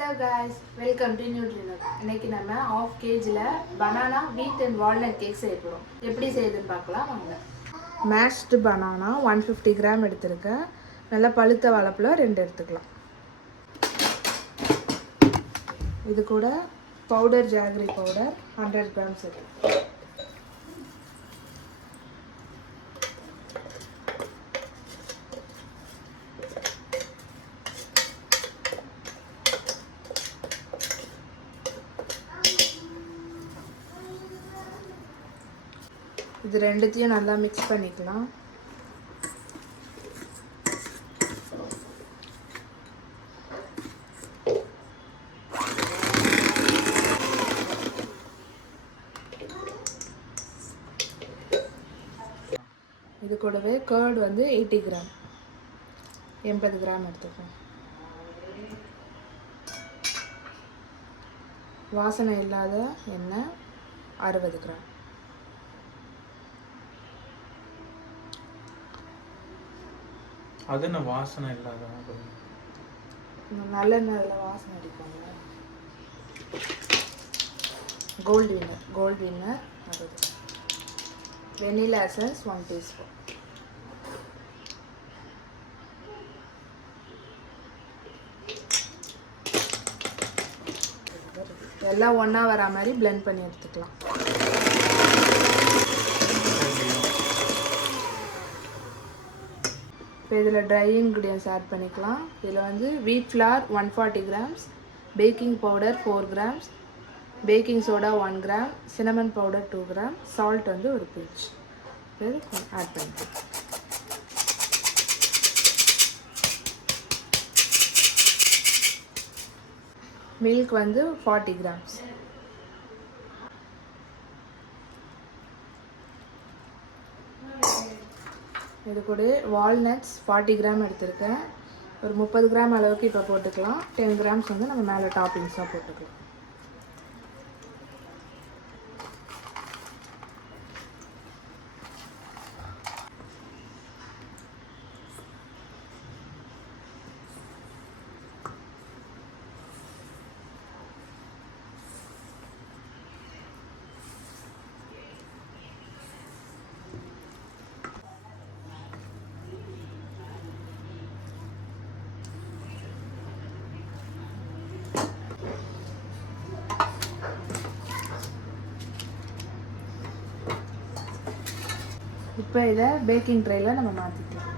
Hello guys, welcome to Nutrinut. இன்னைக்கு நம்ம 1/2 kgல banana, wheat and walnut cake செய்ய போறோம். எப்படி செய்யுதுன்னு பார்க்கலாம் வாங்க. Mashed banana 150 gram எடுத்துருக்கேன். நல்ல பழுத்த வாழைப்பழம் 2 எடுத்துக்கலாம். இது கூட பவுடர் ஜாகரி பவுடர் 100 grams இருக்கு. இது ரெண்டுத்தையும் நல்லா மிக்ஸ் பண்ணிக்கலாம். இது கூடவே கர்ட் வந்து 80 கிராம் 80 கிராம் எடுத்துக்கலாம். வாசனை இல்லாத எண்ணெய் 60 கிராம். அது என்ன வாசனை இல்லாத நல்லெண்ணெயில் வாசனை அடிப்பாங்க. கோல்ட் வின்னர் அது. Vanilla essence 1 teaspoon. எல்லாம் ஒன்றா வர மாதிரி பிளெண்ட் பண்ணி எடுத்துக்கலாம். இப்போ இதில் ட்ரை இன்க்ரீடியன்ஸ் ஆட் பண்ணிக்கலாம். இதில் வந்து வீட் flower 140 grams, baking powder 4 grams, baking soda 1 gram, cinnamon powder 2 gram, salt வந்து ஒரு பிஞ்ச் ஆட் பண்ணிக்கலாம். மில்க் வந்து 40 grams. இது கூட வால்நட்ஸ் 40 கிராம் எடுத்திருக்கேன். ஒரு 30 கிராம் அளவுக்கு இப்போ போட்டுக்கலாம். 10 கிராம்ஸ் வந்து நம்ம மேலே டாப்பிங்ஸாக போட்டுக்கலாம். இப்போ இதை பேக்கிங் ட்ரேயில் நம்ம மாற்றிக்கலாம்.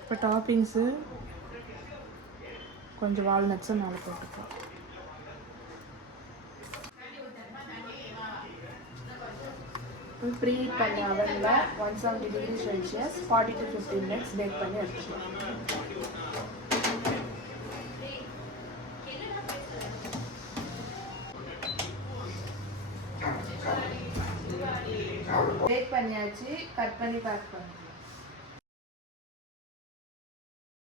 இப்போ டாப்பிங்ஸு கொஞ்சம் வால்நட்ஸும் மேலே போட்டுக்கலாம். ப்ரீ ஹீட் பண்ண அவனில் 170 degree Celsius 40 to 50 minutes bake பண்ணி எடுத்துக்கலாம். பேக் பண்ணியாச்சு. கட் பண்ணி பேக் பண்ணிக்கலாம்.